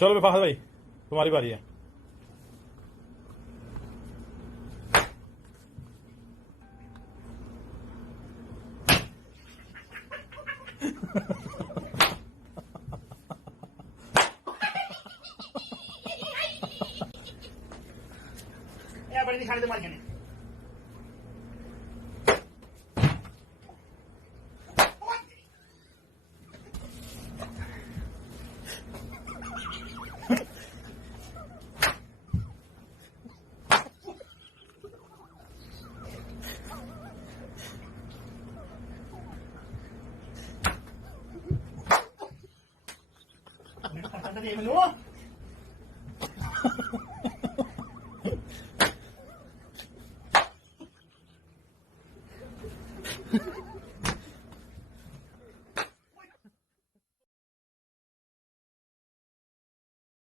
चलो फाहद भाई तुम्हारी बारी है। बड़ी दिखाने दे मार के Ano?